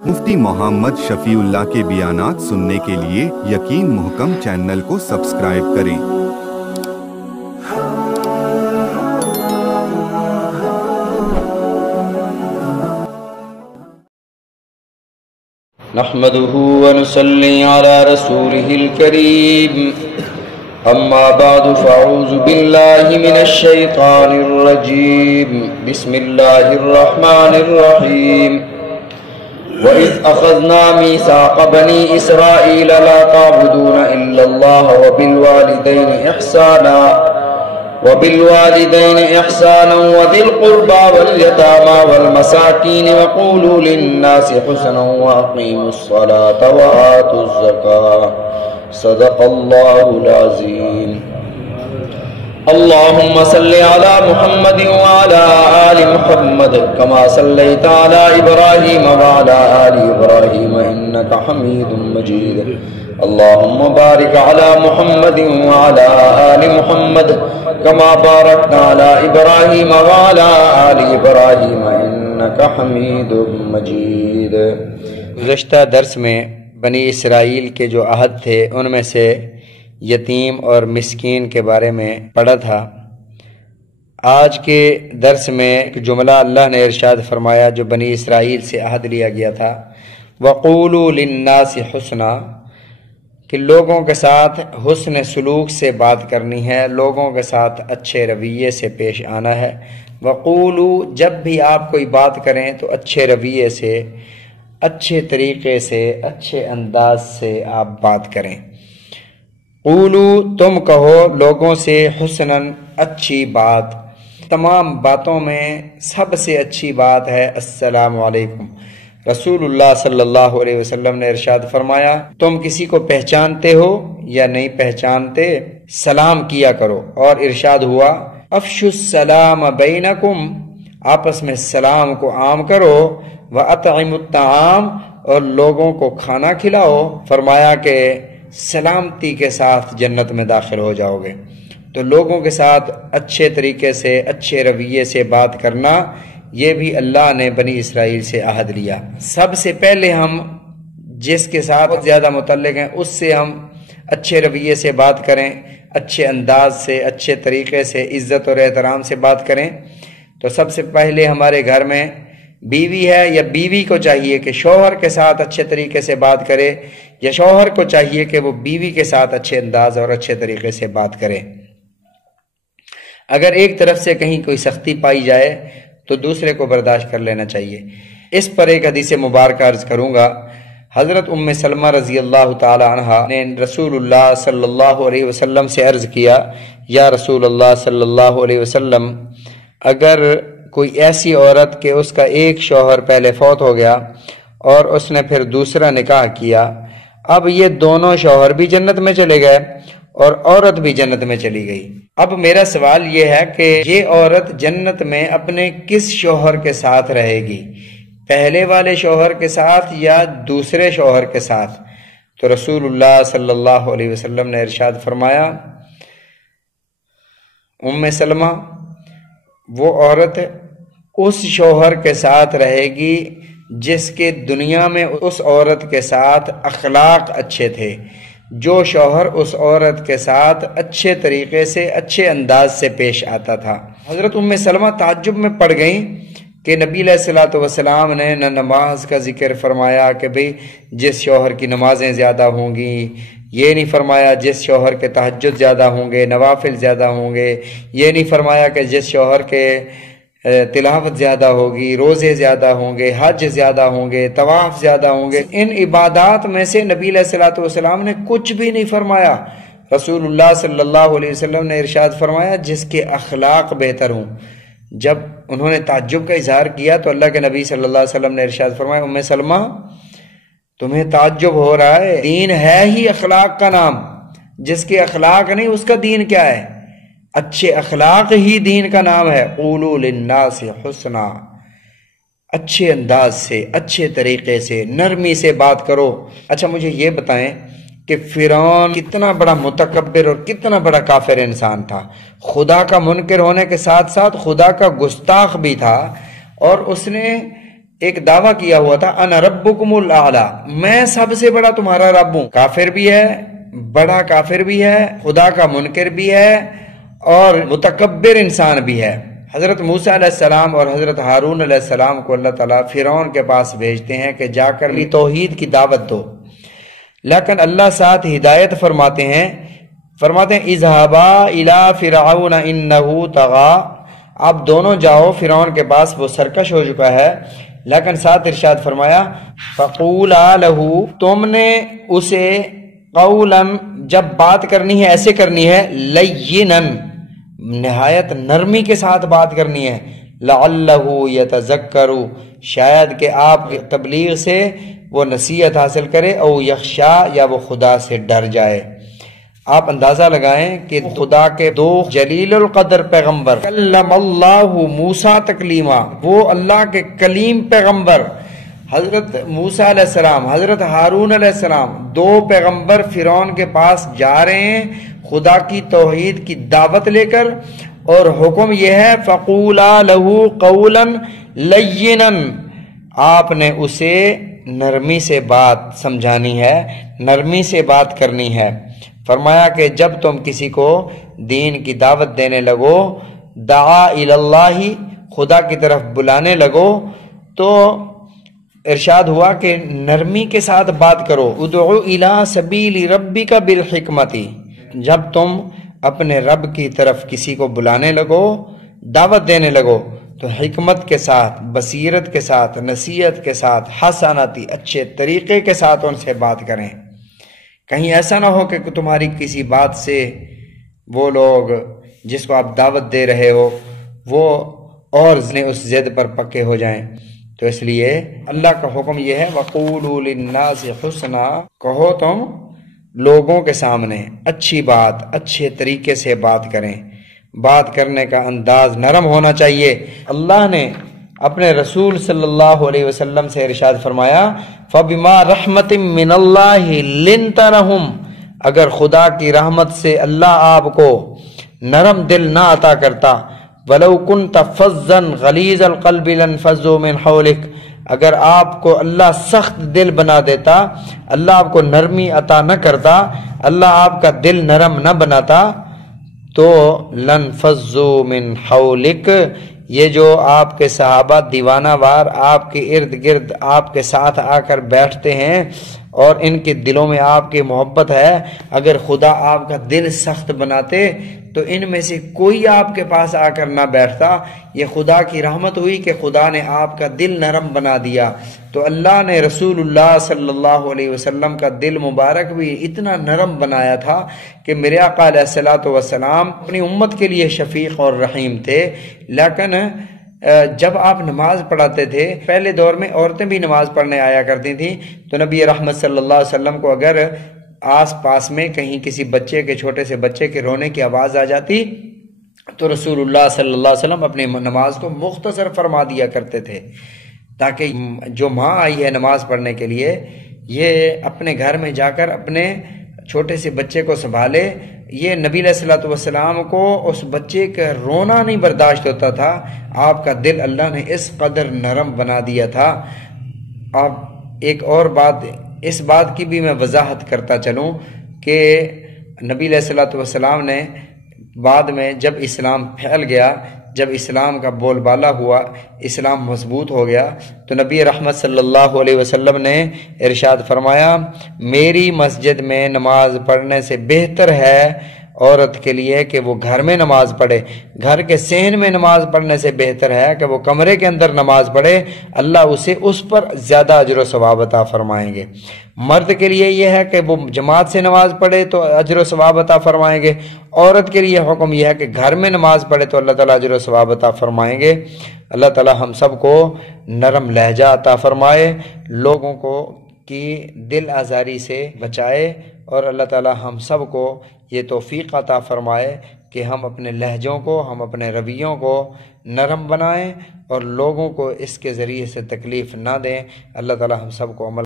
मुफ्ती मोहम्मद शफीउल्लाह के बयानात सुनने के लिए यकीन मुहकम चैनल को सब्सक्राइब करें। नहमदुहु व नुसल्ली अला रसूलिहिल करीम। अम्मा बादु फ़अऊज़ु बिल्लाहि मिनश शैतानिर रजीम। बिस्मिल्लाहिर रहमानिर रहीम। व इज़ अख़ज़ना मीसाक़ बनी इसराईल ला ताबुदून इल्लल्लाह व बिल वालिदैनि इहसाना व दिल क़ुर्बा वल यतामा वल मसाकीन व क़ूलू लिन्नासि हुस्ना व अक़ीमुस्सलाता व आतुज़्ज़काह। सदक़ल्लाहुल अज़ीम। अल्लाहुम्मा सल्लि अला मुहम्मद व अला आलि मुहम्मद कमा सल्लैता अला इब्राहीम व अला आलि इब्राहीम इन्नका हमीदुम मजीद। अल्लाहुम्मा बारिक अला मुहम्मद व अला आलि मुहम्मद कमा बारकता अला इब्राहीम व अला आलि इब्राहीम इन्नका हमीदुम मजीद। गुज़श्ता दर्स में बनी इसराइल के जो अहद थे उनमें से यतीम और मिस्कीन के बारे में पढ़ा था। आज के दर्स में एक जुमला अल्लाह ने इरशाद फरमाया जो बनी इसराइल से अहद लिया गया था, वक़ूलू लिन्नासि हुस्ना, कि लोगों के साथ हुस्न सलूक से बात करनी है, लोगों के साथ अच्छे रवैये से पेश आना है। वक़ूलू, जब भी आप कोई बात करें तो अच्छे रवैये से, अच्छे तरीक़े से, अच्छे अंदाज से आप बात करें। क़ूलू, तुम कहो लोगों से, हुस्नन, अच्छी बात। तमाम बातों में सबसे अच्छी बात है अस्सलामु अलैकुम। रसूलुल्लाह सल्लल्लाहु अलैहि वसल्लम ने इरशाद फरमाया, तुम किसी को पहचानते हो या नहीं पहचानते, सलाम किया करो। और इरशाद हुआ, अफ़शुस सलाम बैनकुम, आपस में सलाम को आम करो। व अतइमुत ताआम, और लोगों को खाना खिलाओ। फरमाया कि सलामती के साथ जन्नत में दाखिल हो जाओगे। तो लोगों के साथ अच्छे तरीके से, अच्छे रवैये से बात करना, ये भी अल्लाह ने बनी इसराइल से अहद लिया। सबसे पहले हम जिसके साथ ज़्यादा मुतल्लिक़ हैं उससे हम अच्छे रवैये से बात करें, अच्छे अंदाज से, अच्छे तरीके से, इज़्ज़त और एहतराम से बात करें। तो सबसे पहले हमारे घर में बीवी है या बीवी को चाहिए कि शौहर के साथ अच्छे तरीके से बात करे, या शौहर को चाहिए कि वो बीवी के साथ अच्छे अंदाज और अच्छे तरीके से बात करे। अगर एक तरफ से कहीं कोई सख्ती पाई जाए तो दूसरे को बर्दाश्त कर लेना चाहिए। इस पर एक हदीस मुबारक अर्ज करूँगा। हज़रत उम्मे सलमा रज़ी अल्लाह ताला अन्हा ने रसूलुल्लाह सल्लल्लाहु अलैहि वसल्लम से अर्ज़ किया, या रसूलुल्लाह सल्लल्लाहु अलैहि वसल्लम, अगर कोई ऐसी औरत कि उसका एक शौहर पहले फौत हो गया और उसने फिर दूसरा निकाह किया, अब ये दोनों शौहर भी जन्नत में चले गए और औरत भी जन्नत में चली गई। अब मेरा सवाल ये है कि ये औरत जन्नत में अपने किस शौहर के साथ रहेगी, पहले वाले शौहर के साथ या दूसरे शौहर के साथ? तो रसूलुल्लाह सल्लल्लाहु अलैहि वसल्लम ने इरशाद फरमाया, उम्मे सलमा, वो औरत उस शौहर के साथ रहेगी जिसके दुनिया में उस औरत के साथ अखलाक अच्छे थे, जो शौहर उस औरत के साथ अच्छे तरीके से, अच्छे अंदाज से पेश आता था। हज़रत उम्मे सलमा ताज्जुब में पड़ गई कि नबी अलैहिस्सलातु वस्सलाम ने न नमाज का जिक्र फरमाया कि भाई जिस शौहर की नमाजें ज़्यादा होंगी, ये नहीं फरमाया जिस शौहर के तहज्जुद ज़्यादा होंगे, नवाफिल ज़्यादा होंगे, ये नहीं फरमाया कि जिस शौहर के तिलावत ज़्यादा होगी, रोज़े ज़्यादा होंगे, हज ज़्यादा होंगे, तवाफ़ ज़्यादा होंगे। इन इबादात में से नबी अलैहिस्सलातु वस्सलाम ने कुछ भी नहीं फरमाया। रसूलुल्लाह सल्लल्लाहु अलैहि वसल्लम ने इरशाद फरमाया जिसके अखलाक बेहतर हों। जब उन्होंने ताज्जुब का इजहार किया तो अल्लाह के नबी सल्लल्लाहु अलैहि वसल्लम ने इरशाद फरमाया, उम्मे सलमा, तुम्हें ताज्जुब हो रहा है, दीन है ही अखलाक का नाम, जिसके अखलाक नहीं उसका दीन क्या है? अच्छे अखलाक ही दीन का नाम है। क़ूलू लिन्नासि हुस्ना, अच्छे अंदाज से, अच्छे तरीके से, नरमी से बात करो। अच्छा मुझे ये बताएं कि फिरौन कितना बड़ा मुतकब्बिर और कितना बड़ा काफिर इंसान था, खुदा का मुनकिर होने के साथ साथ खुदा का गुस्ताख भी था, और उसने ایک دعویٰ کیا ہوا تھا انا ربکم الاعلی، میں سب سے بڑا تمہارا رب ہوں۔ کافر بھی ہے، بڑا کافر بھی ہے، خدا کا منکر بھی ہے اور متکبر انسان بھی ہے۔ حضرت موسیٰ علیہ السلام اور حضرت ہارون علیہ السلام کو اللہ تعالیٰ فرعون کے پاس بھیجتے ہیں کہ جا کر توحید کی دعوت دو، لیکن اللہ ساتھ ہدایت فرماتے ہیں اذهبا الى فرعون انه طغى، آپ دونوں جاؤ فرعون کے پاس، وہ سرکش ہو چکا ہے۔ لیکن ساتھ ارشاد فرمایا فقولا له، تم نے اسے قولا، جب بات کرنی ہے ایسے کرنی ہے، لینا، نہایت نرمی کے ساتھ بات کرنی ہے، لعلہ یتذکر، شاید کہ آپ کی تبلیغ سے وہ نصیحت حاصل کرے، او یخشا، یا وہ خدا سے ڈر جائے۔ آپ اندازہ لگائیں کہ خدا کے دو جلیل القدر پیغمبر، کلم اللہ موسیٰ تکلیما، وہ اللہ کے کلیم پیغمبر حضرت موسیٰ علیہ السلام، حضرت ہارون علیہ السلام، دو پیغمبر فرعون کے پاس جا رہے ہیں خدا کی توحید کی دعوت لے کر، اور حکم یہ ہے فقولا لہو قولا لینا، آپ نے اسے نرمی سے بات سمجھانی ہے، نرمی سے بات کرنی ہے۔ فرمایا کہ جب تم کسی کو دین کی دعوت دینے لگو، دعا الی اللہ، خدا کی طرف بلانے لگو، تو ارشاد ہوا کہ نرمی کے ساتھ بات کرو، ادعو الی سبیل ربک بالحکمت، جب تم اپنے رب کی طرف کسی کو بلانے لگو، دعوت دینے لگو، تو حکمت کے ساتھ، بصیرت کے ساتھ، نصیحت کے ساتھ، حسناتی، اچھے طریقے کے ساتھ ان سے بات کریں۔ کہیں ایسا نہ ہو کہ تمہاری کسی بات سے وہ لوگ جس کو آپ دعوت دے رہے ہو وہ اور اس ضد پر پکے ہو جائیں۔ تو اس لیے اللہ کا حکم یہ ہے وَقُولُوا لِلنَّاسِ حُسْنًا، کہو تم لوگوں کے سامنے اچھی بات، اچھے طریقے سے بات کریں، بات کرنے کا انداز نرم ہونا چاہیے۔ اللہ نے اپنے رسول صلی اللہ علیہ وسلم سے ارشاد فرمایا فَبِمَا رَحْمَةٍ مِّنَ اللَّهِ لِنْتَ لَهُمْ، اگر خدا کی رحمت سے اللہ آپ کو نرم دل نہ عطا کرتا، وَلَوْ كُنْتَ فَظًّا غَلِيظَ الْقَلْبِ لَانفَضُّوا مِنْ حَوْلِكَ، اگر آپ کو اللہ سخت دل بنا دیتا، اللہ آپ کو نرمی عطا نہ کرتا، اللہ آپ کا دل نرم نہ بناتا، تو لَانفَضُّوا مِنْ حَوْلِكَ، یہ جو آپ کے صحابہ دیوانہ وار آپ کے ارد گرد آپ کے ساتھ آ کر بیٹھتے ہیں اور ان کے دلوں میں آپ کی محبت ہے، اگر خدا آپ کا دل سخت بناتے تو ان میں سے کوئی آپ کے پاس آ کر نہ بیٹھتا۔ یہ خدا کی رحمت ہوئی کہ خدا نے آپ کا دل نرم بنا دیا۔ تو اللہ نے رسول اللہ صلی اللہ علیہ وسلم کا دل مبارک بھی اتنا نرم بنایا تھا کہ میرے آقا علیہ الصلوۃ والسلام اپنی امت کے لیے شفیق اور رحیم تھے۔ لیکن جب آپ نماز پڑھاتے تھے، پہلے دور میں عورتیں بھی نماز پڑھنے آیا کرتی تھیں، تو نبی رحمت صلی اللہ علیہ وسلم کو اگر آس پاس میں کہیں کسی بچے کے، چھوٹے سے بچے کے رونے کی آواز آ جاتی تو رسول اللہ صلی اللہ علیہ وسلم اپنی نماز کو مختصر فرما دیا کرتے تھے، تاکہ جو ماں آئی ہے نماز پڑھنے کے لیے یہ اپنے گھر میں جا کر اپنے چھوٹے سے بچے کو سنبھالے۔ یہ نبی علیہ الصلوۃ والسلام کو اس بچے کا رونا نہیں برداشت ہوتا تھا، آپ کا دل اللہ نے اس قدر نرم بنا دیا تھا۔ اب ایک اور بات، اس بات کی بھی میں وضاحت کرتا چلوں کہ نبی علیہ الصلوۃ والسلام نے بعد میں جب اسلام پھیل گیا، جب اسلام کا بول بالا ہوا، اسلام مضبوط ہو گیا، تو نبی رحمت صلی اللہ علیہ وسلم نے ارشاد فرمایا میری مسجد میں نماز پڑھنے سے بہتر ہے عورت کے لیے کہ وہ گھر میں نماز پڑھے، گھر کے صحن میں نماز پڑھنے سے بہتر ہے کہ وہ کمرے کے اندر نماز پڑھے، اللہ اسے اس پر زیادہ اجر و ثواب عطا فرمائیں گے۔ مرد کے لیے یہ ہے کہ وہ جماعت سے نماز پڑھے تو اجر و ثواب عطا فرمائیں گے، عورت کے لیے حکم یہ ہے کہ گھر میں نماز پڑھے تو اللہ تعالیٰ اجر و ثواب عطا فرمائیں گے۔ اللہ تعالیٰ ہم سب کو نرم لہجہ عطا فرمائے، لوگوں کو کی دل آزاری سے بچائے، اور اللہ تعالیٰ ہم سب کو یہ توفیق عطا فرمائے کہ ہم اپنے لہجوں کو، ہم اپنے رویوں کو نرم بنائیں اور لوگوں کو اس کے ذریعے سے تکلیف نہ دیں۔ اللہ تعالیٰ ہم سب کو عمل